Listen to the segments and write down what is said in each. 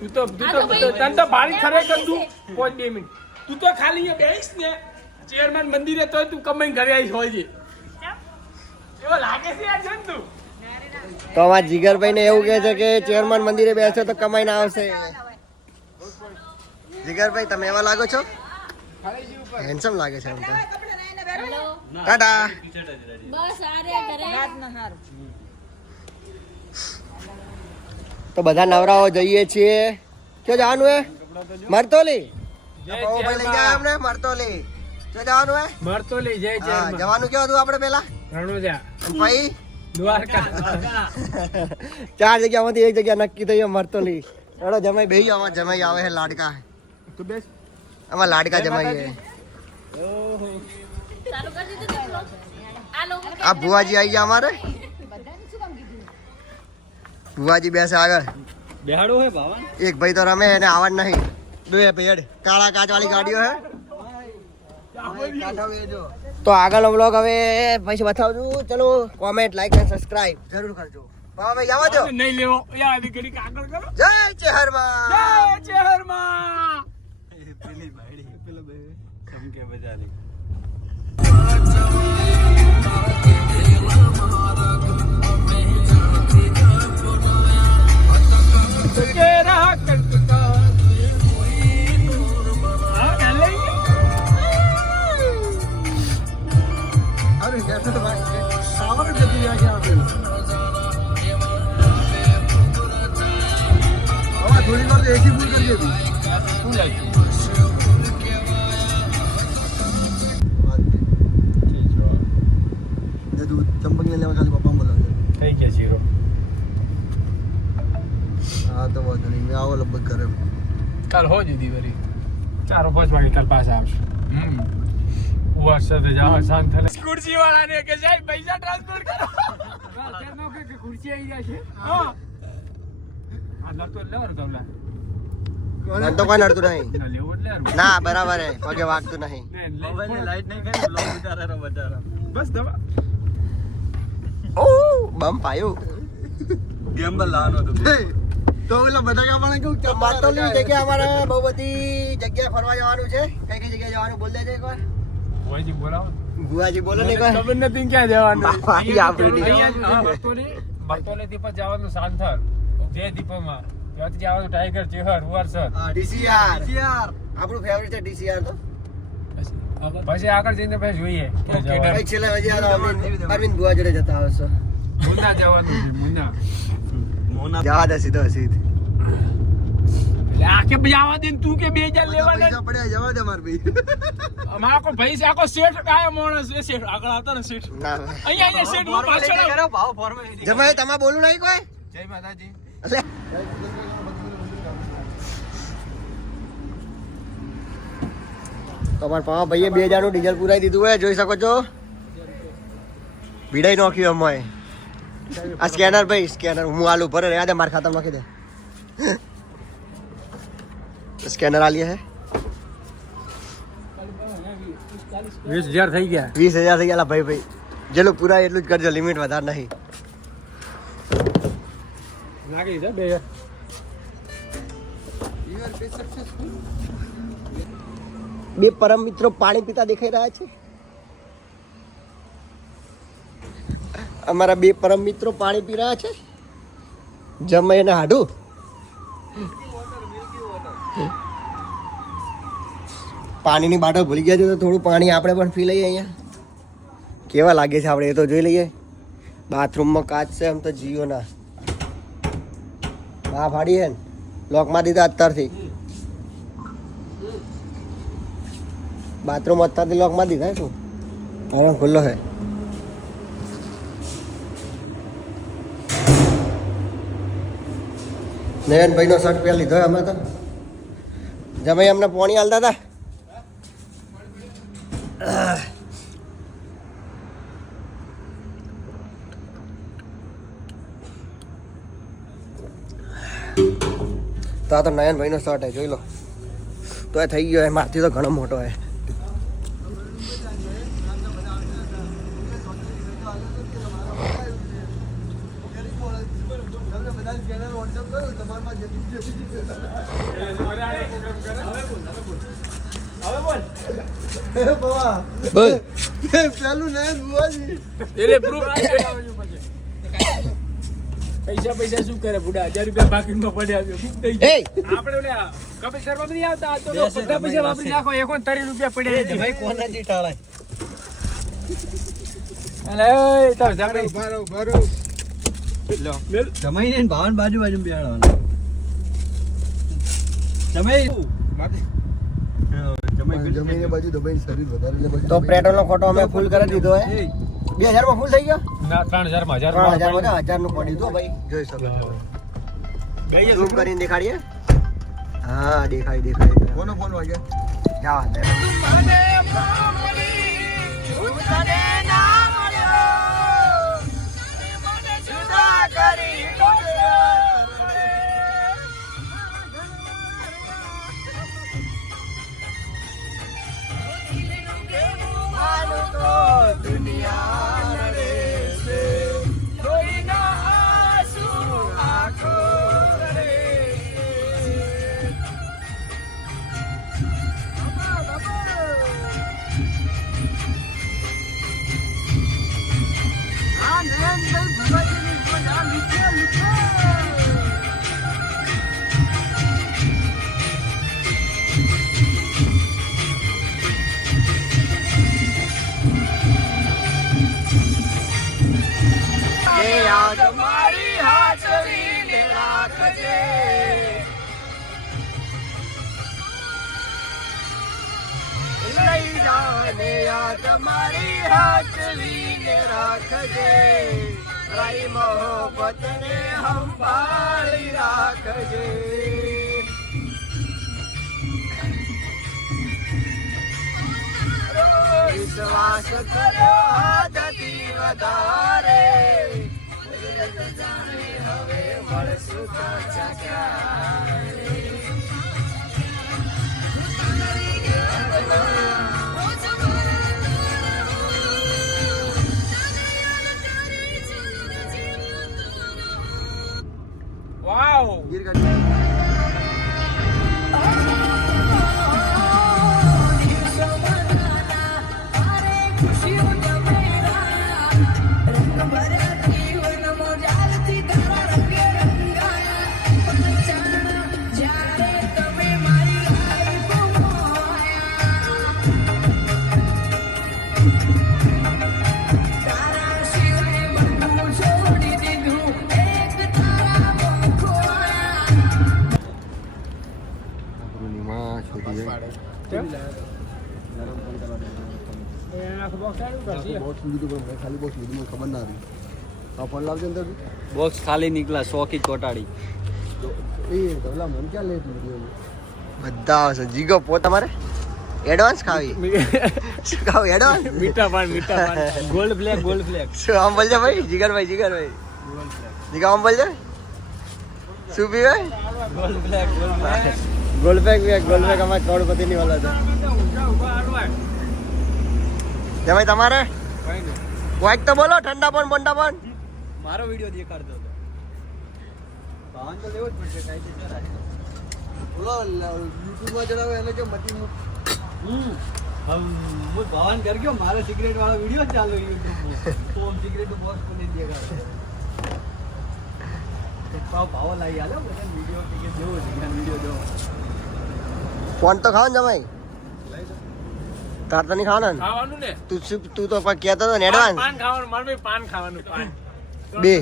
તું તો તને તો ભારી ખરેખર તું 5-2 મિનિટ તું તો ખાલી અહીંયા બેહીશ ને ચેરમેન મંદિરે તો તું કમાઈને ઘરે આવીશ હોય છે એવો લાગે છે આ જન તું તો અમારા જીગરભાઈ ને એવું કહે છે કે ચેરમેન મંદિરે બેસો તો કમાઈને આવશે. જીગરભાઈ તમે એવા લાગો છો? હેન્ડસમ લાગે છે એમ તો. ટાટા. બસ આરે ઘરે રાત ના હાર તો બધા નવરાઓ જઈએ છીએ. ક્યાં જવાનું હે? મરતોલી. ભાઈ લઈ જાય અમને મરતોલી. ક્યાં જવાનું હે? મરતોલી જય હા ચેરમેન જવાનું ક્યાં હતું આપણે પેલા? રણોજા ભાઈ દ્વારકા 4 જગ્યામાંથી એક જગ્યા નક્કી થઈ મરતોલી. એડો જમાઈ બેહી આવા જમાઈ આવે છે લાડકા. તું બેસ આમાં લાડકા જમાઈ છે. ચાલુ કરી દીધું તો બ્લોગ આ લોકો આ ભુવાજી આવી ગયા અમારે. ભુવાજી બેસે આગળ. બેહાડો હે ભાવન એક ભાઈ તો રમે એને આવડ નહીં. બે પેડ કાળા કાચ વાળી ગાડીઓ હે. તો આગળનો વ્લોગ હવે પછી બતાવજો. ચલો કોમેન્ટ લાઈક અને સબસ્ક્રાઇબ જરૂર કરજો. ભાઈ આવો છો નહીં લેવો યાર ઘડી આગળ કરો જય ચેહરમાં. જય ચેહરમાં પેલી ભાઈડી પેલો બે સમકે બજારી કેરા કંટકા આ ગલે અરે કેસે તો ભાઈ સાવર જતી આ ગયા આપે હવે થોડી વાર એસી ફૂલ કરી દેવી. શું લાગ્યું દૂધ ચંપક ને લેવા ખાલી પપ્પા બોલાવે. થઈ ગયા જીરો હા તો વાંધો નહીં મેં આવો લગભગ ઘરે. કાલ હો દીધી વરી 4-5 વાગે કાલ પાછા આવશું. વરસાદ જાવ શાંત થાય ખુરશી વાળાને કે સાહેબ પૈસા ટ્રાન્સફર કરો અત્યારનો કે ખુરશી આવી જશે હા આ નતો લેવર ગવલા મને તો કોઈ નડતું નહીં. ના લેવો એટલે યાર ના બરાબર હે પગે વાગતું નહીં. મોબાઈલ લાઈટ નહીં કરી બ્લોગ ઉતારે બચારા બસ દવા ઓ બમ પાયો ગેમ્બલ લાવવાનો તો તો ઓલા બધા કામણે કેવું કે માતોલી જગ્યા અમારે બહુ બધી જગ્યા ફરવા જવાનું છે. કઈ કઈ જગ્યાએ જવાનું બોલ દેજે એકવાર. ઓયજી બોલાવો ભુવાજી બોલો ને એકવાર. ખબર નથી ક્યાં જવાનું ભાઈ આપણે બતોલે દીપ જવાનું સાંથર જે દીપમાં ત્યાંથી જવાનું ટાઈગર ચેહર ઉવારસર ડીસીઆર આપણું ફેવરિટ છે ડીસીઆર તો. પછી આગળ જઈને પછી જોઈએ કઈ છેલ્લે હજી અરવિંદ ભુવા જોડે જતા આવશો. મુન્ના જવાનું છે મુન્ના જવા દે સીધો સીધ. એટલે આ કે જવા દે તું કે 2000 લેવા દે પૈસા પડ્યા જવા દે માર ભાઈ. અમારો કો ભાઈ આખો શેઠ કાયો માણસ છે શેઠ આગળ આવતો ને શેઠ ના અહીંયા શેઠ હું પાછળ કરો ભાવ ફોર્મે જમાઈ તમે બોલું નહીં કોઈ. જય માતાજી એટલે તમારા પાવા ભાઈએ 2000 નું ડીઝલ પુરાઈ દીધું હોય જોઈ શકો છો. ભીડાઈ નાખ્યું અમાય. આ સ્કેનર ભાઈ સ્કેનર હું આલુ ભરે યાદ મારા ખાતામાં નાખી દે. સ્કેનર આલીએ હે 20000 થઈ ગયા 20000 થઈ ગયા ભાઈ ભાઈ. જેટલું પુરાય એટલું જ કરજો લિમિટ વધારે નહીં. લાગી છે બે બે પરમ મિત્રો પાણી પીતા દેખાઈ રહ્યા છે. અમારા બે પરમ મિત્રો પાણી પી રહ્યા છે. જમાઈ ને હાડું પાણીની બાટલ ભૂલી ગયા છે તો થોડું પાણી આપણે પણ પી લઈએ. અહીંયા કેવા લાગે છે આપણે એ તો જોઈ લઈએ. બાથરૂમમાં કાચ છે આમ તો જીઓ ના હા ફાડી હે લોકમાં દીધા અત્યારથી. બાથરૂમ અત્યારથી લોકમાં દીધા શું હવે ખુલ્લો હે. નયનભાઈ નો શર્ટ પહેરી લીધો અમે તો. જમાઈ અમને પાણી હાલતા હતા. તો આ તો નયનભાઈ નો શર્ટ હે જોઈ લો. તો એ થઈ ગયો મારથી તો ઘણો મોટો હે. બોલ એટલે proof પૈસા શું કરે બુડા 1000 રૂપિયા બાકીમાં પડ્યા છે શું થઈ એ ગયું? આપણે ઓલા કપિલ શર્મા નહીં આવતા આ તો બધા પૈસા વાપરી નાખો 31 રૂપિયા પડ્યા છે ભાઈ કોના જીટાળા અલે એ તો જમે લો મેલ જમાઈને ભાવન બાજુ બેહાડવાના જમીને બાજુ દબાઈને શરીર વધારે એટલે બાજુ તો પેટ્રોલ નો ખોટો અમે ફૂલ કરી દીધો હે 2000 માં ફૂલ થઈ ગયો ના 3000 માં 1000 3000 માં 1000 નું પડી દો ભાઈ જોઈ શકો છો. ઝૂમ કરીને દેખાડીએ હા દેખાય કોનો ફોન વાગ્યા જા દે તમારી હાચવીને રાખજે રાઈ મોહબ્બત ને સંભાળી રાખજે વિશ્વાસ કર્યો આદતી વધારે હવે મળશું પાછા ક્યારે વાવ ગીર ગાડી માં છોડી જાય બોક્સ લીધું પણ ખાલી બોક્સ લીધું મને ખબર ના હતી આ ફોન લાવજો અંદર બોક્સ ખાલી નીકળા 100 કી ચોટાડી એ પેલા મન ક્યાં લે તું બધા આવશે જીગો પો તમારે એડવાન્સ ખાવી શું ખાવું એડવાન્સ મીઠા પાન ગોલ્ડ બ્લેક શું આમ બોલજો ભાઈ જીગરભાઈ જીગા આમ બોલજો શું પીવે ગોલ્ડ બ્લેક ગોલ્ડ પેક અમારે કરોડપતિ ની વાલા છે જમાઈ તમારે વાઈક તો બોલો ઠંડા પણ બંડા પણ મારો વિડિયો દેખાડતો હતો ભાવન તો લેવો જ પડશે કાઈ છે જરા બોલો યુટ્યુબ માં જણાવે એને કે મતી હું ભાવન કર ગયો મારો સિગરેટ વાળો વિડિયો ચાલુ યુટ્યુબ માં ઓમ સિગરેટ બોક્સ કોને દેખાડે ભાવ લાવી આલો બધા વિડિયો કે જેવો સિગરેટ વિડિયો જો ફોન તો ખાવ ને જમાઈ તાર તો નહીં ખાવાના ને ખાવાનું ને તું તો પણ કહેતો હતો ને એડવાન્સ પાન ખાવાનું મારે ભાઈ પાન ખાવાનું પાન 2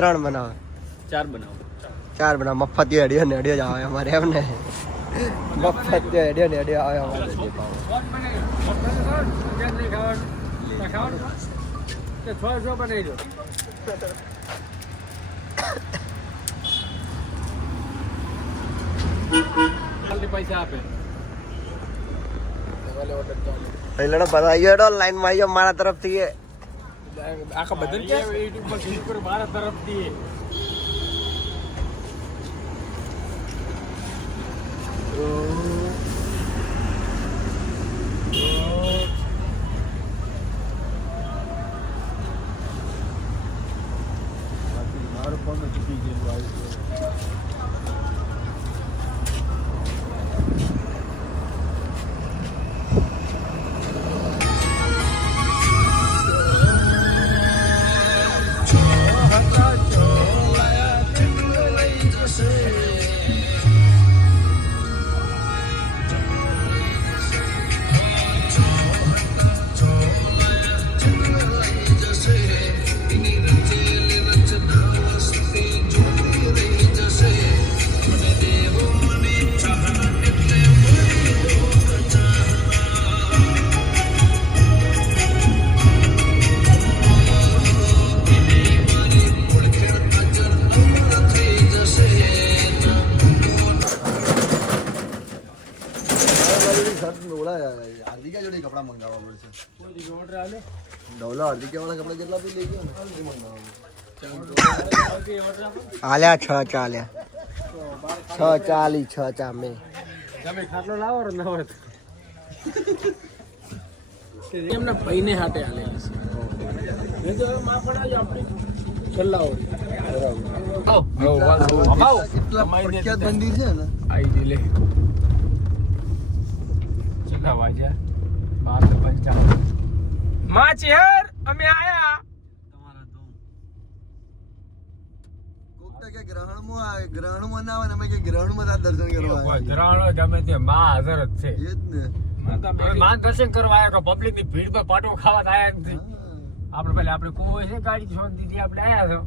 3 બનાવો 4 બનાવો 4 બનાવો મફત હેડિયો ને હેડિયો જ આવે અમારે એમ ને મફત હેડિયો ને હેડિયો આવે અમારે પૈસા આપે પહેલા બતાવી ગયો લાઈન મારી ગયો મારા તરફથી આખા બદલ યુટ્યુબ પર ક્લિક કરો મારા તરફથી મારો ફોન નથી ગયેલું શર્ટ ઓલા હાર્દિકા જોડે કપડા મંગાવવા પડશે ઓર્ડર આવે ડોલા હાર્દિકા વાળા કપડા જેટલા બી લઈ ગયો ને એ મંગાવવા આલ્યા 6 ચાલ્યા 6 ચાલી 6 ચા મેં તમે ખાટલો લાવો ને નવો એમના ભાઈને હાટે આલેલી છે એ તો માં પડાજો આપણી છલ્લાઓ કેટલા પ્રખ્યાત મંદિર છે ને આઈ દી લે ચલા વાજા 12:55 માં ચેર અમે આયા કોકતા કે ગ્રહણમાં ના આવે ને અમે કે ગ્રહણમાં તાર દર્શન કરવા કોઈ આવ્યા ધરાણો ગમે તે માં હાજર જ છે એ જ ને માં દર્શન કરવા આવ્યા પબ્લિક ની ભીડ પર પાટો ખાવા આયા નથી આપણે પહેલા આપણે કોઈ છે ગાડી છોડી આપણે આયા છો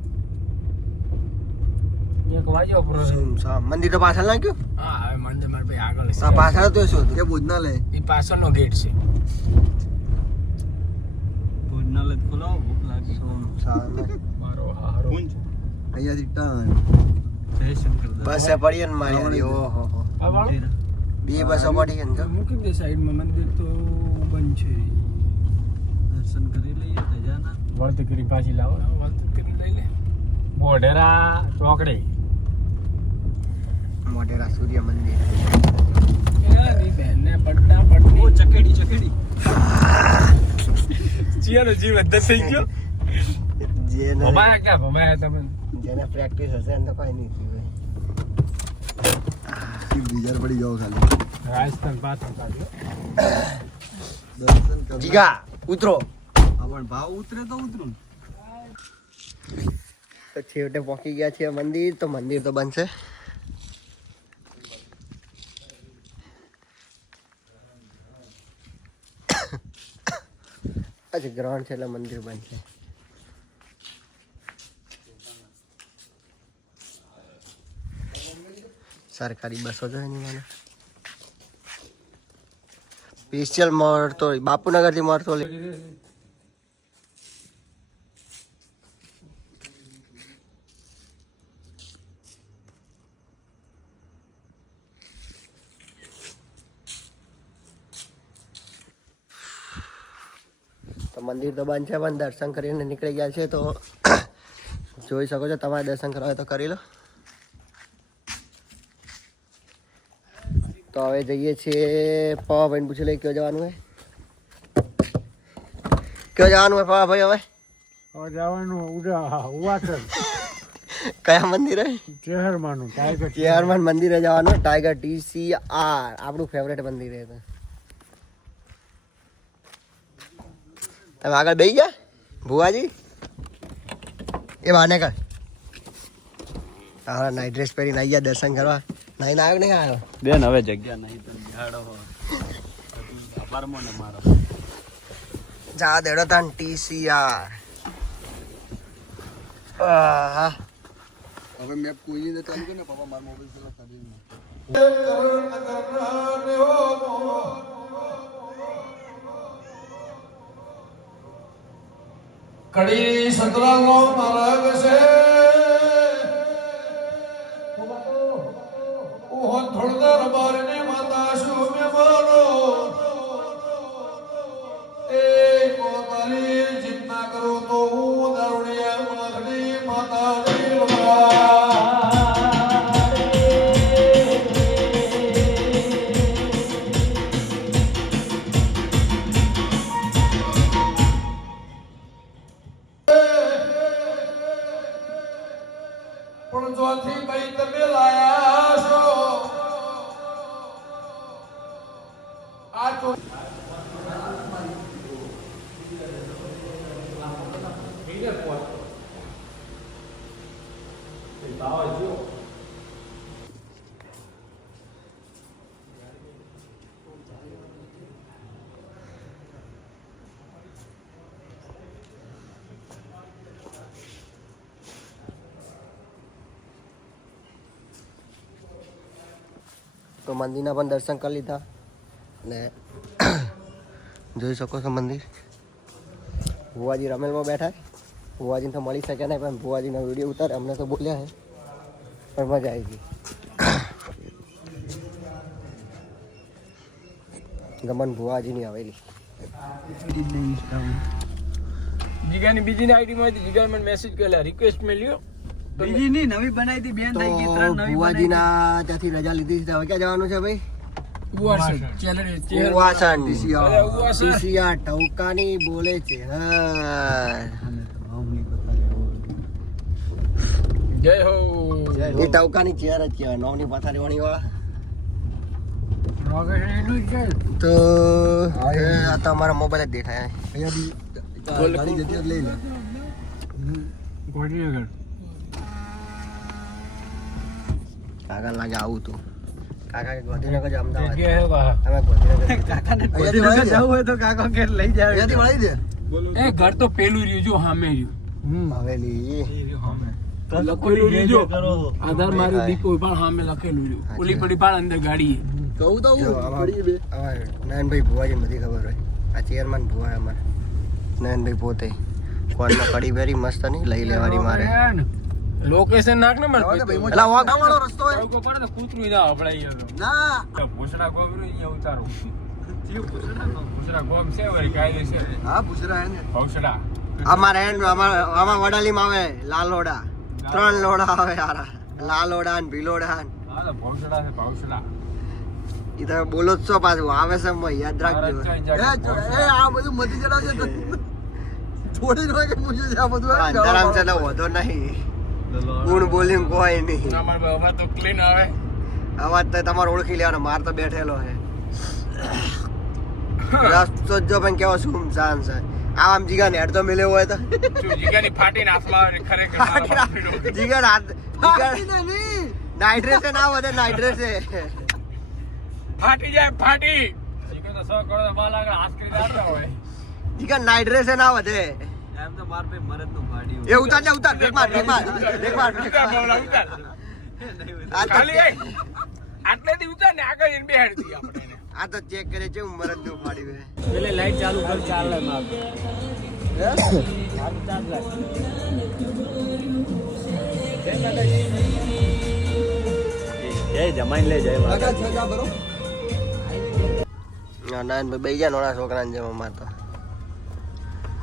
એક વાજો પૂરો મંદિર તો પાછળ નાખ્યું હા હવે મંદિર માર ભાઈ આગળ છે આ પાછળ તો શું કે ભોજના લે એ પાછળનો ગેટ છે ભોજનાલય ખોલાવો ભૂખ લાગી મારો હારો અહીંયાથી ટર્ન જય શંકર બસે પડી ને મારી ઓહો આ વાળો બે બસો પડી ને જો મૂકી દે સાઈડમાં મંદિર તો બંધ છે દર્શન કરી લઈએ તજાના વળતી કરી પાછી લાવો વળતી કરી લઈ લે મોઢેરા ચોકડી મોઢેરા સૂર્ય મંદિર એની બેનને પડતા પડતી ચકેડી ચિયાનો જીવ દસાઈ ગયો જેને ભમાયા ક્યાં ભમાયા તમે જેને પ્રેક્ટિસ હશે એને તો કઈ નહીં થયું બીજાર પડી જાવ ખાલી રાજસ્થાન પાછળ કાઢ્યો દર્શન કરવા જીગા ઉતરો પણ ભાવ ઉતરે તો ઉતરું તો છેવટે પહોંચી ગયા છે મંદિર તો મંદિર તો બનશે અચ્છા ગ્રહણ છે એટલે મંદિર બનશે સરકારી બસો જો એની મને સ્પેશિયલ મળતો બાપુનગર થી મળતો તો મંદિર તો બંધ છે પણ દર્શન કરીને નીકળી ગયા છે તો જોઈ શકો છો તમારે દર્શન કરવા હોય તો કરી લો તો હવે જઈએ છીએ પવાભાઈને પૂછી લઈએ ક્યાં જવાનું હોય ક્યાં જવાનું હોય પવાભાઈ હવે જવાનું ઉવાસર કયા મંદિરે ચેહરમાનું ટાઈગર ચેહરમાન મંદિરે જવાનું ટાઈગર TCR આપણું ફેવરેટ મંદિર છે તમે આગળ બેસી ગયા ભુવાજી એ બહાને કર તારા નાઇટ ડ્રેસ પહેરીને આવી ગયા દર્શન કરવા નહીં આવ્યો નહીં આવ્યો બેન હવે જગ્યા નહીં તો બિહાડો પરમો ને મારો જા દેડો તાન TCR આહ હવે મેપ કોઈ નહીં ચાલુ કે ને પપ્પા મારા મોબાઈલ પેલા કરી કડી સંતરાલનો માર્ગ છે ઓહો થોડદર બારને માતા શુમે મારો એ પોતાની જીતના કરો તો હું દારૂડિયા મલખડી માતાની પણ જોથી ભાઈ તમે લાયા છો આ તો તો મંદિરના પણ દર્શન કરી લીધા ને જોઈ શકો છો મંદિર ભુવાજી રમેલમાં બેઠા ભુવાજીને તો મળી શકે નહીં પણ ભુવાજીનો વિડીયો ઉતારે અમને તો બોલ્યા છે પણ મજા આવી ગઈ ગમન ભુવાજીની હવેલી. જીગાની બીજીની આઈડી માંથી જીગા મને મેસેજ કરેલા રિક્વેસ્ટ મેલ્યો બીજી ની નવી બનાવી હતી બેન થઈ ગઈ તો 3 નવી બનાવી ભુવાજીના ત્યાંથી રજા લીધી છે. હવે ક્યાં જવાનું છે ભાઈ? ઉવાસણ ચેલડે ચેહર ઉવાસણ. અરે ઉવાસણ. ડીસીઆર ટવકાની બોલે છે. હા જય હો એ ટવકાની ચેર જ કહેવાય, નવની પથારી વાળી વાળા. તો આ તો અમારા મોબાઈલ જ દેખાય. અહીંયાથી ગાડી જતી હોય તો લઈ લે. ગોડીનગર કાકા લાગે આવું તું. કાકા કે ગાંધીનગર જ અમદાવાદ. જગ્યા હે વાહ અમે ગાંધીનગર. કાકાને અહીંયાથી વાળી દે. જવું હોય તો કાકો કે લઈ જાય અહીંયાથી વાળી દે. એ ઘર તો પેલું રહ્યું જો સામે રહ્યું હવેલી. લખેલું રહ્યું જો આધાર મારી દીપો પણ સામે લખેલું રહ્યું ઓલી પડી પણ અંદર ગાડી કહું તો જો પડી બે. નયનભાઈ ભુવાજીને બધી ખબર હોય. આ ચેરમેન ભુવા અમારે નયનભાઈ પોતે કોનમાં કડી ભેરી મસ્ત નહીં લઈ લેવાની મારે. લોકેશન નાખ ને મારે જવા દે ભાઈ, એલા વાહ. ગામવાળો રસ્તો હોય. ચૌકો પડે તો કૂતરું ના હપડાઈ ગયો ના ભૂસડા ગોબરું અહીંયા ઉતારો ભૂસડા ગોમ છે વળી કાયદેસર હા પૂછરા હે ને. ભૂસડા અમારે આમાં વડાલીમાં આવે લાલોડા. 3 લોડા આવે યાર. લાલોડા ને ભીલોડા ને. હા ભૂસડા છે ભૂસડા ઈ તમે બોલો જ છો પાછું આવે છે એમાં યાદ રાખજો. એ આ બધું મતી જડાવશે તો થોડી જ વાગે પૂછ્યું છે આ બધું. અંધારામ છે એટલે વધો નહીં. ગુણ બોલીને કોઈ નહીં. અમાર તો ક્લીન આવે અવાજ તો તમારે ઓળખી લેવાનો. માર તો બેઠેલો છે રસ્તો જો પણ કેવો સુમસાન છે. આમ જીગા નેટ તો મિલ્યો હોય તો જીગાની ફાટીને હાથમાં આવે ખરેખર જીગા નાઇટ્રેશન ના વધે. નાઇટ્રેશન ફાટી જાય ફાટી જીગા તો 100 કરોડ માલ આગળ હાથ કરી દાડતા હોય જીગા નાઇટ્રેશન ના વધે. એમ તો માર પે મરદ નું ભાડ્યું એ ઉતાર જા ઉતાર. બ્રેક માર બ્રેક માર બ્રેક માર બ્રેક ઉતાર, માર. બવડા ઉતાર. આ ખાલી એ આટલેથી ઉતાર ને આગળ એને બેહાડી દઈએ આપણે એને. આ તો ચેક કરે છે હું મરદ નું ફાડ્યું છે. પેલે લાઈટ ચાલુ કર ચાલે માપ જય જમાઈને લે જય કાકા છે જા બરો. ના ના બે જા નોના છોકરાને જેમ અમાર તો.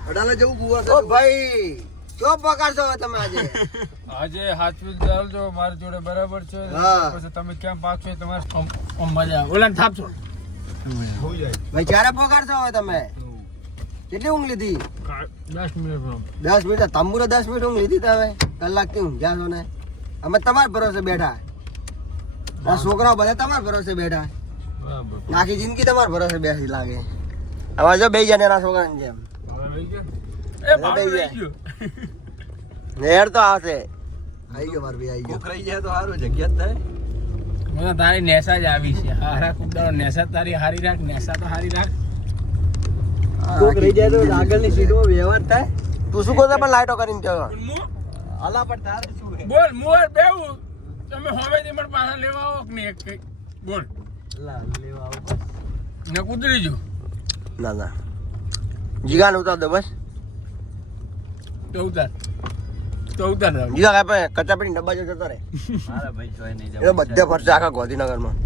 અડાલે જવું ગુવા ઓ ભાઈ શું પકડશો હવે તમે આજે? આજે હાથવી ચાલજો મારી જોડે બરાબર છે હા. પછી તમે કેમ પાકશો એ તમારે મજા આવે. ઓલાને થાપશો હોઈ જાય. ભાઈ ક્યારે પકડશો હવે તમે? કેટલી ઊંઘ લીધી? 10 મિનિટ 10 મિનિટ. તંબુરે 10 મિનિટ ઊંઘ લીધી તમે? કલાક થી ઊંઘ્યા છો ને? અમે તમારા ભરોસે બેઠા. આ છોકરાઓ બધા તમારા ભરોસે બેઠા. બરાબર આખી જિંદગી તમારા ભરોસે બેસી લાગે. હવે જો બે જણા ના છોકરાને જેમ હવે લઈ ગયો એ ભાડું લઈ ગયો નેર તો આવશે. આઈ ગયો માર ભાઈ આઈ ગયો. રહી જાય તો સારું જગ્યા જ થાય મને તારી નેસા જ આવી છે. હારા કુદારો નેસા તારી હારી રાખ. નેસા તો હારી રાખ. કોક રહી જાય તો આગળની સીટમાં વ્યવહાર થાય તું શું કહો પણ લાઈટો કરીને જવા. આલા પણ તારે શું હે બોલ મોર બેવું તમે હવે થી મને પાછા લેવા આવો કે નહીં? એક કઈ બોલ લા લેવા આવું બસ ને કુતરી જો ના ના જીગાને ઉતાર દો બસ. તો ઉતાર રાવ. જીગા કાંઈ પણ કચાપડી ડબ્બા જો જતો રહે. મારા ભાઈ જોઈ નહીં એ તો બધે ફરશે આખા ગાંધીનગરમાં.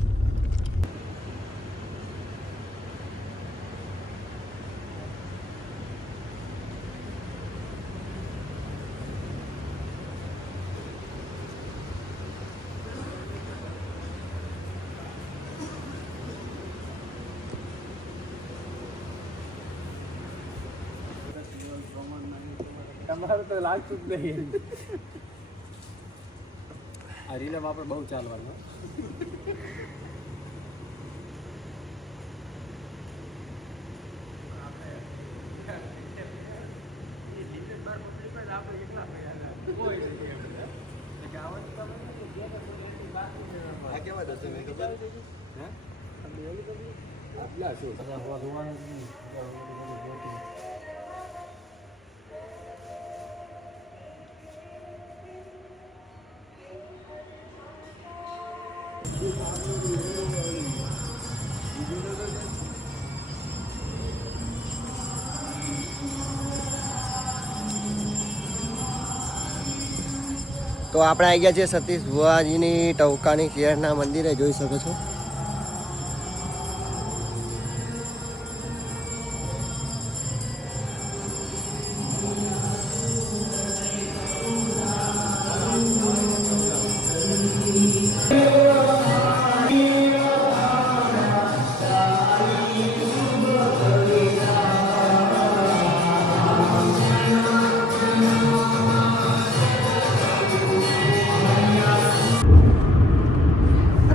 તમારું તો લાગતું જ નહીં. આ રીલમ આપણે બહુ ચાલવાનું. આ કેવા દસે મે ખબર હે? આટલા શું? તો આપણે આવી ગયા છીએ સતીશ ભુવાજીની ટવકાની ચેરના મંદિરે. જોઈ શકો છો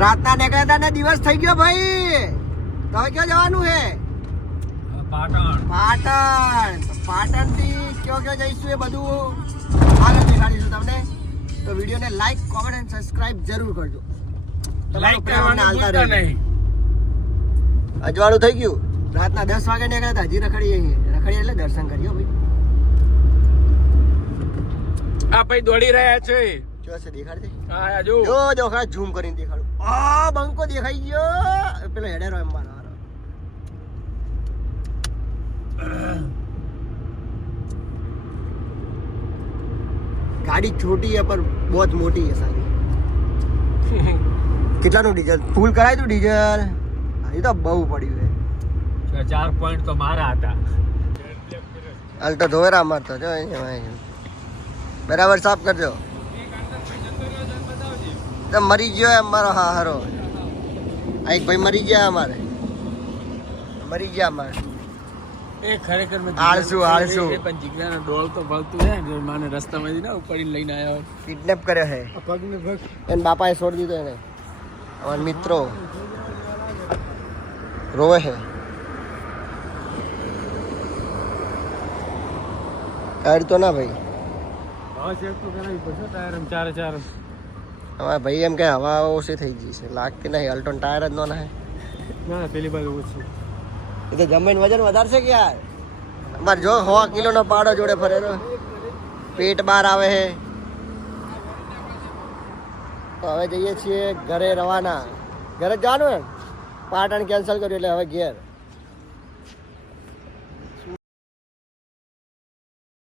રાતના નીકળ્યા હતા ને દિવસ થઈ ગયો ભાઈ. તો હવે ક્યાં જવાનું છે? પાટણ થી ક્યાં જઈશું એ બધું આગળ દેખાડીશું તમને. તો વિડીયોને લાઈક, કોમેન્ટ અને સબસ્ક્રાઇબ જરૂર કરજો. લાઈક કરવાનું ભૂલતા નહીં. અજવાળું થઈ ગયું. રાતના 10 વાગે નીકળ્યા હતા. હજી રખડીએ એટલે દર્શન કર્યો ભાઈ. આ ભાઈ દોડી રહ્યા છે. જો છે દેખાડતી. હા જો જો ખાલી ઝૂમ કરીને દેખાડું. આ બંકો દેખાઈ ગયો. પેલો હેડેરો એમ મારો. गाड़ी छोटी है पर बहुत मोटी है सारी. કેટલાનું ડીઝલ ફૂલ કરાય તું ડીઝલ? એ તો બહુ પડ્યું છે. 4 પોઈન્ટ તો મારા હતા. હાલ તો ધોવેરા મારતો જો બરાબર સાફ કરજો. તો મરી ગયો એમ મારો હા હારો. આ એક ભાઈ મરી ગયા અમારે. એ ખરેખર આળસુ. પણ જીગરાનો ડોળ તો ભલતું છે ને માને રસ્તામાંથી ના ઉપાડીને લઈને આવ્યો. કિડનેપ કર્યો હે. એને બાપાએ છોડી દીધો એને. અમારા મિત્રો રોવે છે. કાઢતો ના ભાઈ. અમારા ભાઈ એમ કે હવા ઓછી થઈ ગઈ છે. લાગતી નહીં. અલ્ટોન ટાયર જ ના હે. પેલી બાજુ ઓછી. એ તો જમીન વજન વધારે છે કે યાર. અમારે જો 100 કિલોનો પાડો જોડે ફરે તો પેટ બહાર આવે છે. તો હવે જઈએ છીએ ઘરે રવાના. ઘરે જવાનું ને પાટણ કેન્સલ કર્યું એટલે હવે ઘેર.